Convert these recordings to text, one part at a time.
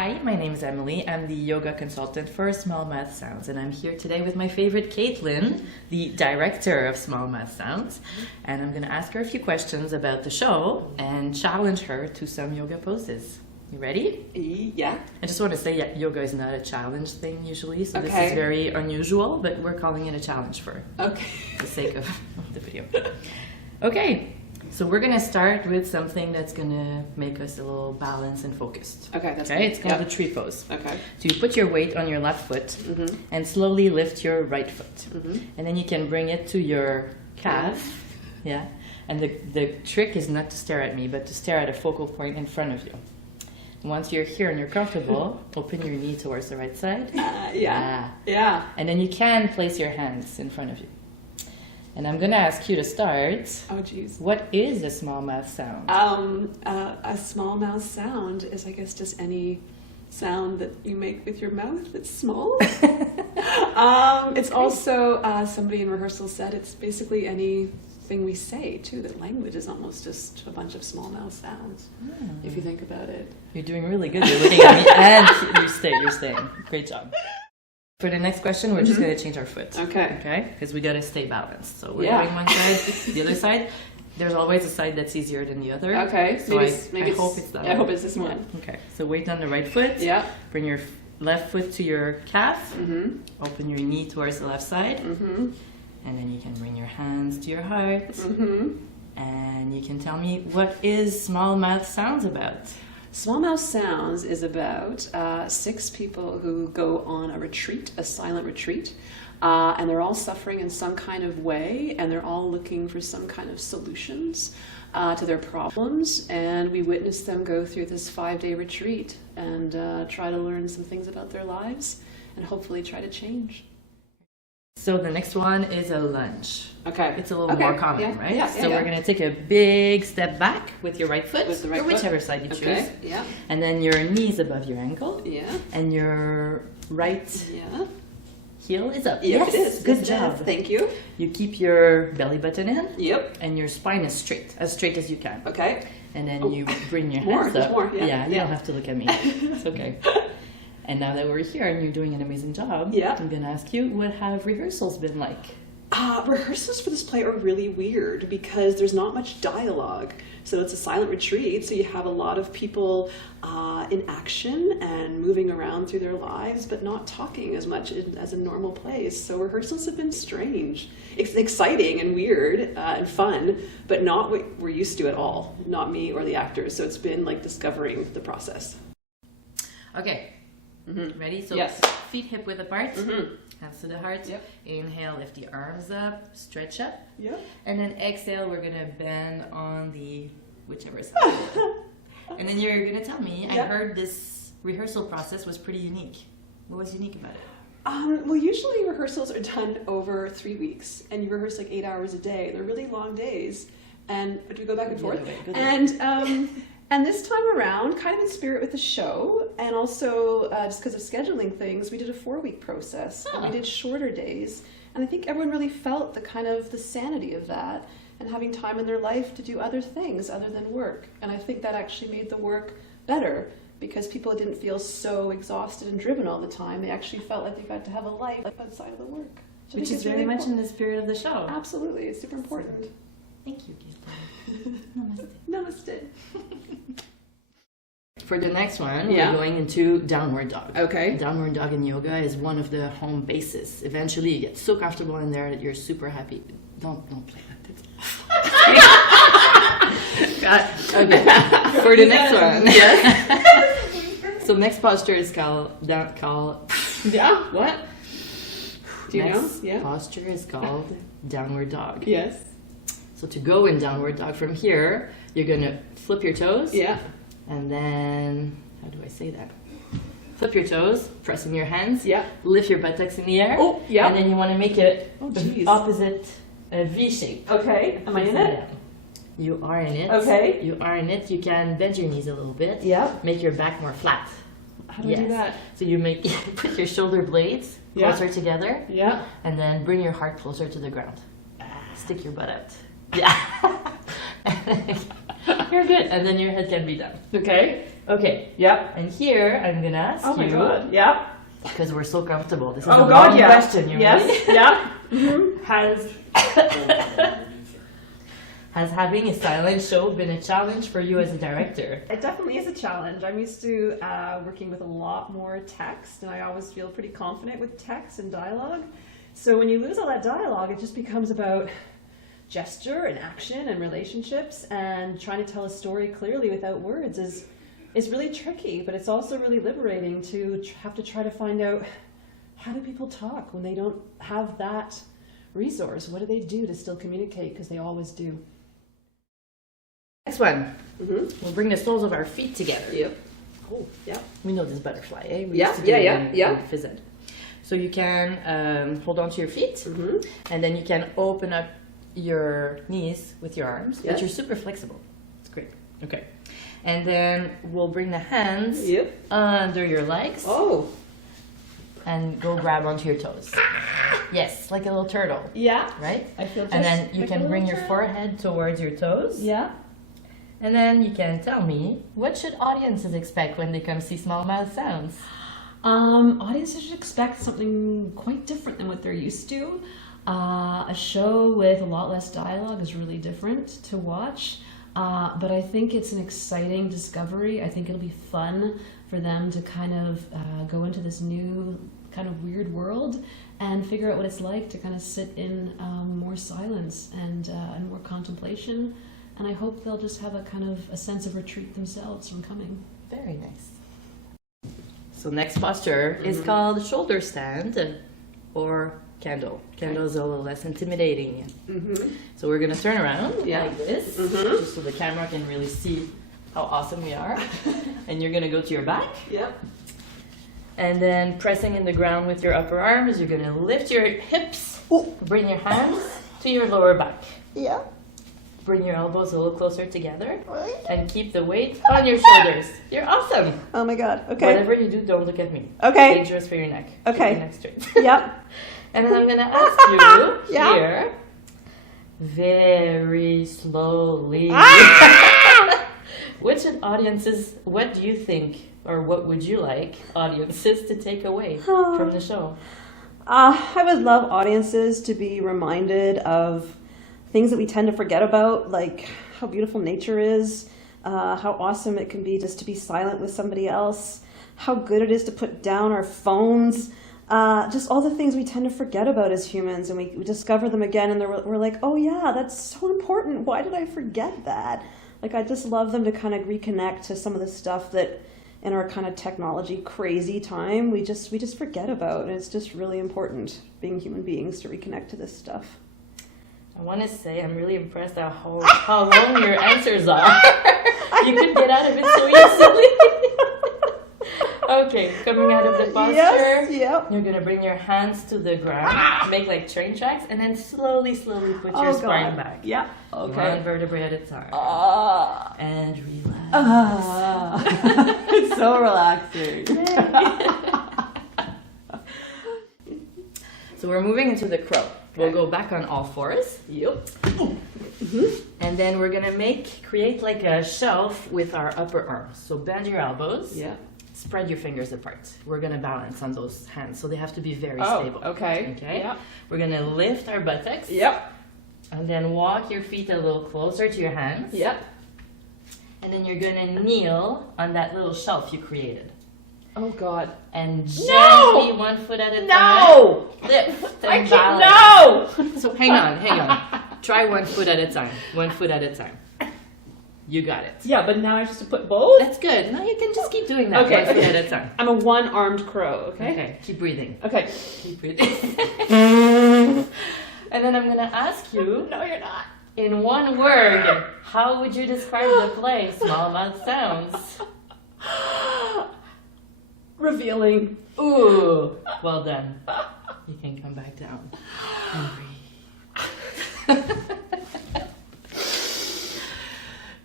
Hi, my name is Emily. I'm the yoga consultant for Small Math Sounds, and I'm here today with my favorite Caitlin, the director of Small Math Sounds, and I'm going to ask her a few questions about the show and challenge her to some yoga poses. You ready? Yeah. I just want to say that yoga is not a challenge thing usually, so this Okay. is very unusual, but we're calling it a challenge for the sake of the video. Okay, so we're going to start with something that's going to make us a little balanced and focused. Okay, that's Okay, good. it's called the tree pose. Okay. So you put your weight on your left foot and slowly lift your right foot. And then you can bring it to your calf. Yeah. And the trick is not to stare at me, but to stare at a focal point in front of you. Once you're here and you're comfortable, open your knee towards the right side. Yeah. And then you can place your hands in front of you. And I'm going to ask you to start. Oh, geez. What is a small mouth sound? A small mouth sound is, I guess, just any sound that you make with your mouth that's small. It's also, somebody in rehearsal said, it's basically anything we say, too. That language is almost just a bunch of small mouth sounds, if you think about it. You're doing really good. You're looking at me and you're staying. Great job. For the next question, we're just going to change our foot. Okay? Because we got to stay balanced. So we're going one side, the other side. There's always a side that's easier than the other. Okay. So I hope it's that one. I hope it's this one. Okay. So weight on the right foot. Yeah. Bring your left foot to your calf. Open your knee towards the left side. And then you can bring your hands to your heart. And you can tell me, what is Small Mouth Sounds about? Small Mouth Sounds is about 6 people who go on a retreat, a silent retreat, and they're all suffering in some kind of way, and they're all looking for some kind of solutions to their problems, and we witness them go through this 5-day retreat and try to learn some things about their lives and hopefully try to change. So the next one is a lunge. Okay. It's a little more common, right? Yeah, so we're going to take a big step back with your right foot, With the right or whichever side you choose. Okay. Yeah. And then your knees above your ankle. Yeah. And your right heel is up. Yep, Yes, it is. good Yes, job. it is. Thank you. You keep your belly button in. Yep. And your spine is straight as you can. Okay. And then you bring your More, hands up. more, yeah. You don't have to look at me. It's okay. And now that we're here and you're doing an amazing job, I'm going to ask you, what have rehearsals been like? Rehearsals for this play are really weird because there's not much dialogue. So it's a silent retreat, so you have a lot of people in action and moving around through their lives, but not talking as much as in normal plays. So rehearsals have been strange. It's exciting and weird and fun, but not what we're used to at all. Not me or the actors. So it's been like discovering the process. Okay. Ready? So feet hip width apart, hands to the heart. Inhale, lift the arms up, stretch up. And then exhale, we're going to bend on the whichever side. And then you're going to tell me, I heard this rehearsal process was pretty unique. What was unique about it? Well, usually rehearsals are done over 3 weeks, and you rehearse like 8 hours a day. They're really long days. And do we go back and forth? And this time around, kind of in spirit with the show, and also just because of scheduling things, we did a 4-week process. And we did shorter days. And I think everyone really felt the sanity of that and having time in their life to do other things other than work. And I think that actually made the work better because people didn't feel so exhausted and driven all the time. They actually felt like they got to have a life outside of the work. Which is very much in the spirit of the show. Absolutely. It's super important. Thank you, Caitlin. Namaste. Namaste. For the next one, we're going into downward dog. Okay. Downward dog in yoga is one of the home bases. Eventually, you get so comfortable in there that you're super happy. Don't play that. Okay. For the next one, so next posture is called. What? Do you know? Next posture is called downward dog. Yes. So to go in downward dog from here, you're going to flip your toes. And then, how do I say that? Flip your toes, pressing your hands. Lift your buttocks in the air. And then you want to make it opposite a V shape. Okay. Am I in it? You are in it. Okay. You are in it. You can bend your knees a little bit. Make your back more flat. How do I do that? So you put your shoulder blades closer together. And then bring your heart closer to the ground. Stick your butt out. You're good. And then your head can be down. Okay. Okay. Yep. And here I'm gonna ask you. Oh my god. Yep. Because we're so comfortable. This is Oh a god, long yeah. question. You Yes. ready? Yeah. Mm-hmm. Has having a silent show been a challenge for you as a director? It definitely is a challenge. I'm used to working with a lot more text, and I always feel pretty confident with text and dialogue. So when you lose all that dialogue, it just becomes about gesture and action and relationships, and trying to tell a story clearly without words is really tricky, but it's also really liberating to have to try to find out, how do people talk when they don't have that resource? What do they do to still communicate? Because they always do. Next one. Mm-hmm. We'll bring the soles of our feet together. Yep. Oh, yeah. We know this butterfly, eh? We Yeah, used to do it yeah, in yeah. phys ed. So you can hold on to your feet, Mm-hmm. and then you can open up your knees with your arms, Yes. but you're super flexible. It's great. Okay. And then we'll bring the hands Yep. under your legs Oh. and go grab onto your toes. Yes, like a little turtle, Yeah. right? I feel just And then you like a can bring little your turtle. forehead towards your toes. Yeah. And then you can tell me, what should audiences expect when they come see Small Mouth Sounds? Audiences should expect something quite different than what they're used to. A show with a lot less dialogue is really different to watch, but I think it's an exciting discovery. I think it'll be fun for them to kind of go into this new kind of weird world and figure out what it's like to kind of sit in more silence and more contemplation. And I hope they'll just have a kind of a sense of retreat themselves from coming. Very nice. So next posture is called shoulder stand or candle. Candle is a little less intimidating. Mm-hmm. So we're going to turn around Yeah. like this, Mhm. just so the camera can really see how awesome we are. And you're going to go to your back. Yep. And then pressing in the ground with your upper arms, you're going to lift your hips, bring your hands to your lower back. Yeah. Bring your elbows a little closer together and keep the weight on your shoulders. You're awesome. Oh my god. Okay. Whatever you do, don't look at me. Okay. Dangerous for your neck. Okay. Keep your neck straight. Yep. And then I'm going to ask you Yeah. here, very slowly, what do you think, or what would you like audiences to take away from the show? I would love audiences to be reminded of things that we tend to forget about, like how beautiful nature is, how awesome it can be just to be silent with somebody else, how good it is to put down our phones, just all the things we tend to forget about as humans, and we discover them again, and we're like, oh yeah, that's so important. Why did I forget that? Like, I just love them to kind of reconnect to some of the stuff that in our kind of technology crazy time we just forget about, and it's just really important being human beings to reconnect to this stuff. I want to say I'm really impressed at how long your answers are. You could get out of it so easily. Okay, coming out of the posture, Yes, yep. you're going to bring your hands to the ground, make like train tracks, and then slowly put your spine back. Yeah. Okay. One vertebrae at a time. And relax. It's so relaxing. So we're moving into the crow. We'll go back on all fours. Yep. And then we're gonna create like a shelf with our upper arms. So bend your elbows. Yeah. Spread your fingers apart. We're gonna balance on those hands, so they have to be very stable. Okay. Okay. Yep. We're gonna lift our buttocks. Yep. And then walk your feet a little closer to your hands. Yep. And then you're gonna kneel on that little shelf you created. Oh God. And gently, 1 foot at a time. No. Lift I and can't. balance. No. So hang on. Try 1 foot at a time. 1 foot at a time. You got it. Yeah, but now I have just to put both. That's good. No, you can just keep doing that. Okay, 1 foot okay. at a time. I'm a one-armed crow. Okay. Okay. Keep breathing. Okay. Keep breathing. And then I'm gonna ask you. No, you're not. In one word, how would you describe the play Small Mouth Sounds? Revealing. Ooh, well done. You can come back down and breathe.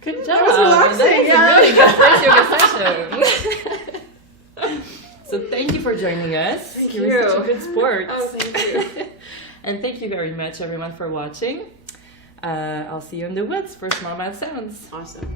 Good job. That was relaxing. That was a really good first yoga session. So thank you for joining us. Thank You were you. such a good sport. Oh, thank you. And thank you very much, everyone, for watching. I'll see you in the woods for Small Mouth Sounds. Awesome.